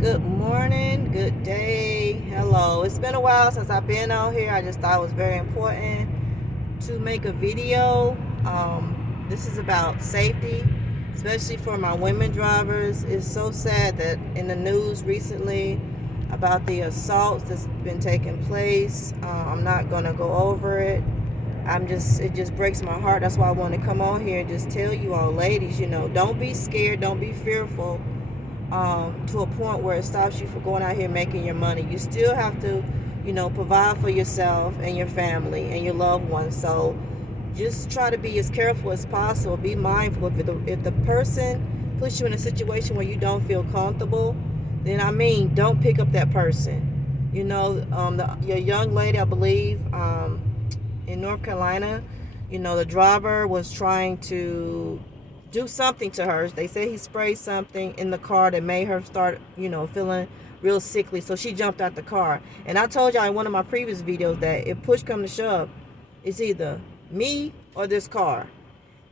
Good morning, good day, hello. It's been a while since I've been on here. I just thought it was very important to make a video. This is about safety, especially for my women drivers. It's so sad that in the news recently about the assaults that's been taking place. I'm not gonna go over it. It just breaks my heart. That's why I want to come on here and just tell you all, ladies, don't be scared, don't be fearful. To a point where it stops you from going out here making your money. You still have to, provide for yourself and your family and your loved ones. So just try to be as careful as possible. Be mindful. If the person puts you in a situation where you don't feel comfortable, then don't pick up that person. Your young lady, I believe, in North Carolina, the driver was trying to do something to her. They say he sprayed something in the car that made her start, feeling real sickly. So she jumped out the car. And I told y'all in one of my previous videos that if push come to shove, it's either me or this car.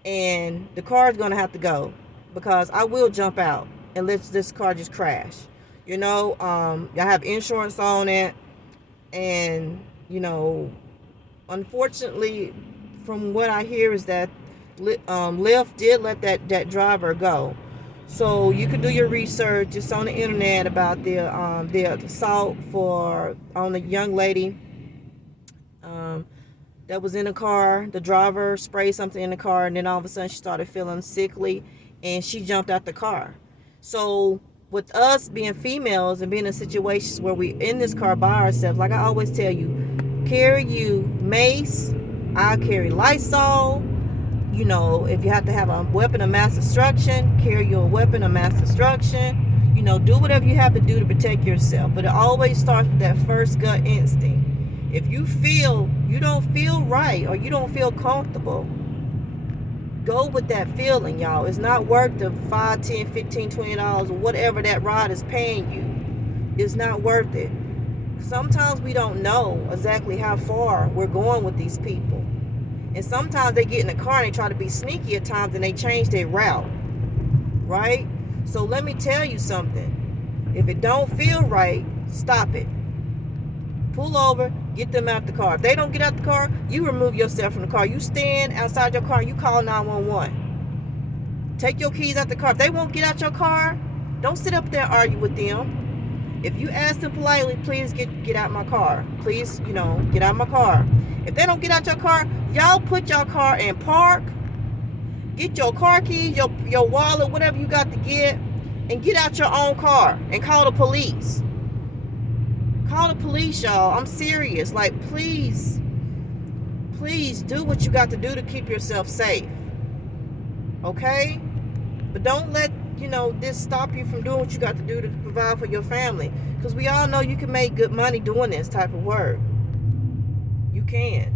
And the car is going to have to go because I will jump out and let this car just crash. I have insurance on it. And, unfortunately, from what I hear is that Lyft did let that driver go. So you can do your research just on the internet about the assault on a young lady that was in a car. The driver sprayed something in the car, and then all of a sudden she started feeling sickly, and she jumped out the car. So with us being females and being in situations where we in this car by ourselves, like I always tell you, carry you mace. I'll carry Lysol. If you have to have a weapon of mass destruction, carry your weapon of mass destruction. Do whatever you have to do to protect yourself. But it always starts with that first gut instinct. If you feel you don't feel right or you don't feel comfortable, go with that feeling, y'all. It's not worth the $5, $10, $15, $20 or whatever that ride is paying you. It's not worth it. Sometimes we don't know exactly how far we're going with these people. And sometimes they get in the car and they try to be sneaky at times and they change their route. Right? So let me tell you something. If it don't feel right, stop it. Pull over, get them out the car. If they don't get out the car, you remove yourself from the car. You stand outside your car and you call 911. Take your keys out the car. If they won't get out your car, don't sit up there and argue with them. If you ask them politely, please get out my car. Please, get out my car. If they don't get out your car, y'all put your car in park. Get your car keys, your wallet, whatever you got to get, and get out your own car and call the police. Call the police, y'all. I'm serious. Like, please do what you got to do to keep yourself safe. Okay? But don't let this stop you from doing what you got to do to provide for your family. Because we all know you can make good money doing this type of work. You can.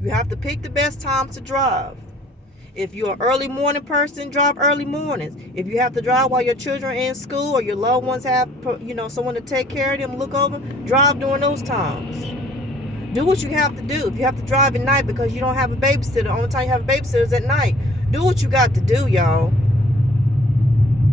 You have to pick the best times to drive. If you're an early morning person, drive early mornings. If you have to drive while your children are in school or your loved ones have, someone to take care of them, look over, drive during those times. Do what you have to do. If you have to drive at night because you don't have a babysitter, the only time you have a babysitter is at night. Do what you got to do, y'all.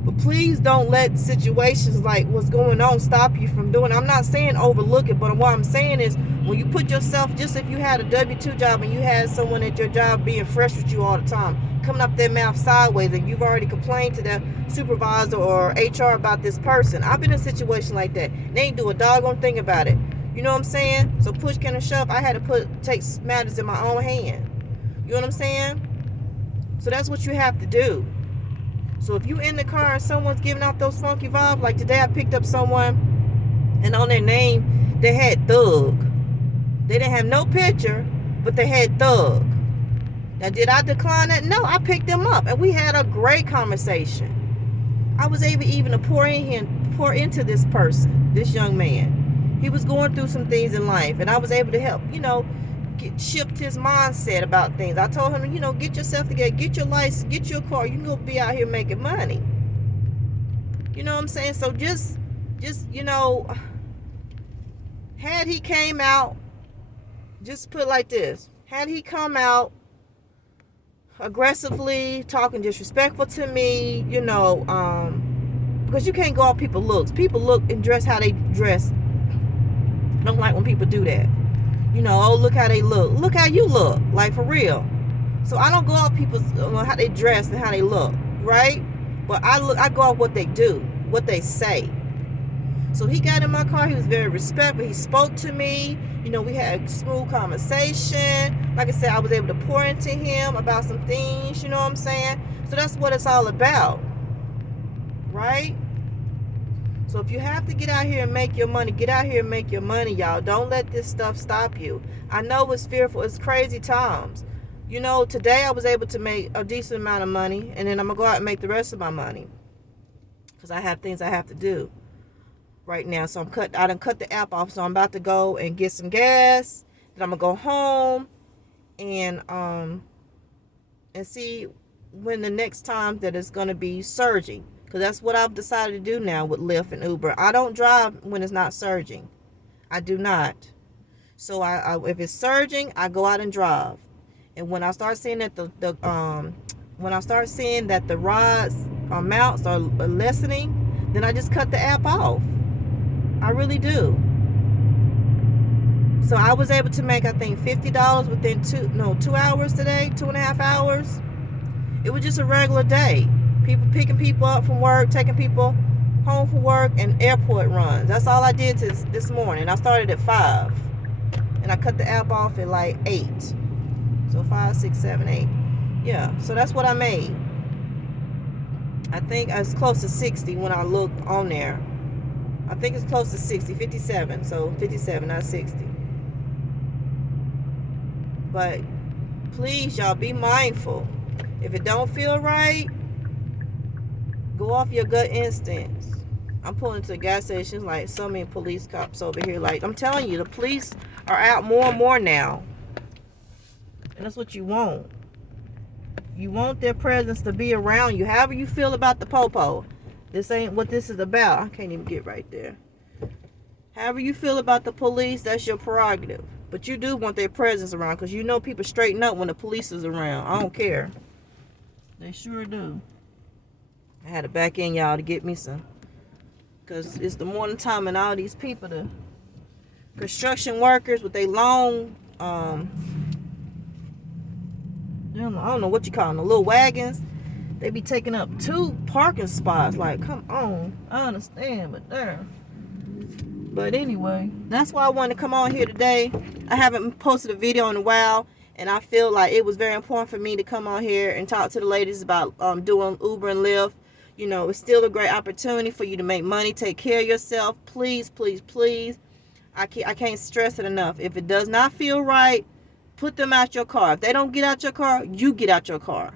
But please don't let situations like what's going on stop you from doing it. I'm not saying overlook it, but what I'm saying is when you put yourself, just if you had a W-2 job and you had someone at your job being fresh with you all the time, coming up their mouth sideways, and you've already complained to the supervisor or HR about this person. I've been in a situation like that. They ain't do a doggone thing about it. You know what I'm saying? So push can and shove, I had to take matters in my own hand. You know what I'm saying? So that's what you have to do. So if you in the car and someone's giving off those funky vibes, like today I picked up someone and on their name they had Thug. They didn't have no picture, but they had Thug. Now did I decline that? No, I picked them up and we had a great conversation. I was able even to pour into this person, this young man. He was going through some things in life and I was able to help, shift his mindset about things. I told him, get yourself together, get your license, get your car. You can go be out here making money. You know what I'm saying? So just had he came out, just put it like this. Had he come out aggressively, talking disrespectful to me, Because you can't go off people's looks. People look and dress how they dress. I don't like when people do that. Oh, look how they look. Look how you look. Like, for real. So I don't go off people's how they dress and how they look, right? But I go off what they do, what they say. So he got in my car. He was very respectful. He spoke to me. We had a smooth conversation. Like I said, I was able to pour into him about some things. You know what I'm saying? So that's what it's all about, right? So if you have to get out here and make your money, get out here and make your money, y'all. Don't let this stuff stop you. I know it's fearful. It's crazy times. Today I was able to make a decent amount of money, and then I'm going to go out and make the rest of my money because I have things I have to do right now. So I done cut the app off, so I'm about to go and get some gas. Then I'm going to go home and see when the next time that it's going to be surging. Because that's what I've decided to do now with Lyft and Uber. I don't drive when it's not surging. I do not. So if it's surging, I go out and drive. And when I start seeing that the rides amounts are lessening, then I just cut the app off. I really do. So I was able to make, I think, $50 within 2 hours today, 2.5 hours. It was just a regular day. People picking people up from work, taking people home from work, and airport runs. That's all I did this morning. I started at 5. And I cut the app off at like 8. So 5, 6, 7, 8. Yeah, so that's what I made. I think it's close to 60 when I look on there. I think it's close to 60, 57. So 57, not 60. But please, y'all, be mindful. If it don't feel right, go off your gut instincts. I'm pulling to the gas stations like so many police cops over here. Like, I'm telling you, the police are out more and more now. And that's what you want. You want their presence to be around you. However you feel about the popo. This ain't what this is about. I can't even get right there. However you feel about the police, that's your prerogative. But you do want their presence around, because people straighten up when the police is around. I don't care. They sure do. I had to back in, y'all, to get me some. Because it's the morning time, and all these people, the construction workers with their long, I don't know what you call them, the little wagons. They be taking up 2 parking spots. Like, come on. I understand, but there. But anyway, that's why I wanted to come on here today. I haven't posted a video in a while, and I feel like it was very important for me to come on here and talk to the ladies about doing Uber and Lyft. It's still a great opportunity for you to make money, take care of yourself. Please, please, please. I can't stress it enough. If it does not feel right, put them out your car. If they don't get out your car, you get out your car.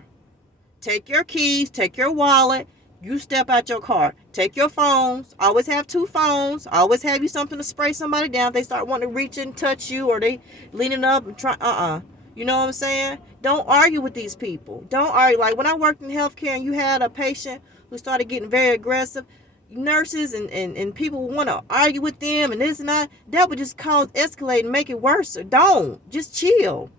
Take your keys, take your wallet, you step out your car. Take your phones. Always have 2 phones. Always have you something to spray somebody down if they start wanting to reach and touch you, or they leaning up and try. You know what I'm saying? Don't argue with these people. Don't argue. Like when I worked in healthcare and you had a patient who started getting very aggressive, nurses and people want to argue with them and this and that would just cause escalate and make it worse. Don't. Just chill.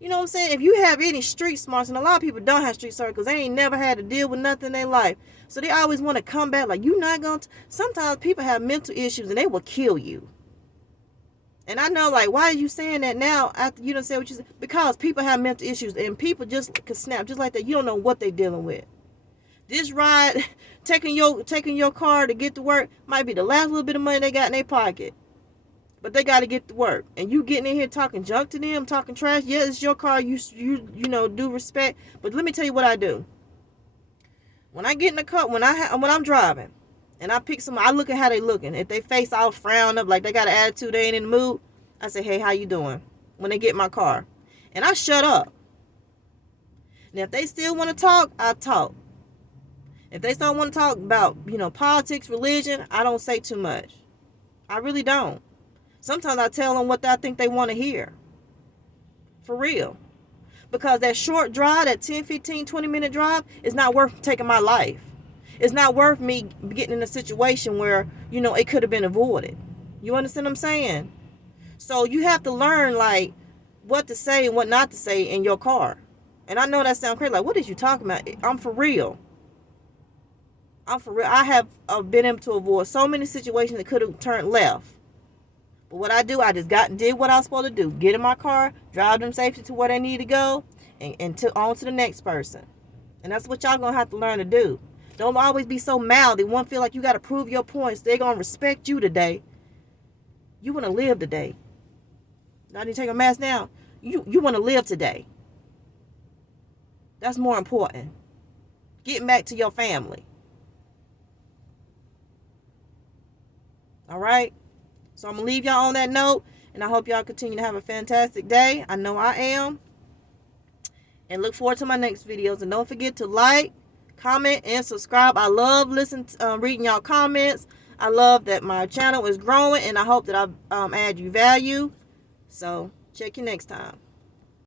You know what I'm saying? If you have any street smarts, and a lot of people don't have street smarts because they ain't never had to deal with nothing in their life. So they always want to come back like, you not going to. Sometimes people have mental issues and they will kill you. And I know, like, why are you saying that now after you done said what you said? Because people have mental issues and people just can snap just like that. You don't know what they're dealing with. This ride, taking your car to get to work might be the last little bit of money they got in their pocket. But they got to get to work. And you getting in here talking junk to them, talking trash. Yeah, it's your car. You know, do respect. But let me tell you what I do. When I get in the car, when I'm driving, and I pick someone, I look at how they looking. If they face all frowned up, like they got an attitude, they ain't in the mood, I say, hey, how you doing? When they get in my car. And I shut up. And if they still want to talk, I talk. If they still want to talk about, politics, religion, I don't say too much. I really don't. Sometimes I tell them what I think they want to hear. For real. Because that short drive, that 10, 15, 20-minute drive, is not worth taking my life. It's not worth me getting in a situation where, it could have been avoided. You understand what I'm saying? So you have to learn, like, what to say and what not to say in your car. And I know that sounds crazy. Like, what is you talking about? I'm for real. I'm for real. I have been able to avoid so many situations that could have turned left. But what I do, I just did what I was supposed to do. Get in my car, drive them safely to where they need to go, and on to the next person. And that's what y'all gonna have to learn to do. Don't always be so mouthy. One feel like you gotta prove your points. They're gonna respect you today. You wanna live today. Now you take a mask down. You wanna live today. That's more important. Getting back to your family. All right? So I'm going to leave y'all on that note. And I hope y'all continue to have a fantastic day. I know I am. And look forward to my next videos. And don't forget to like, comment, and subscribe. I love reading y'all comments. I love that my channel is growing. And I hope that I add you value. So check you next time.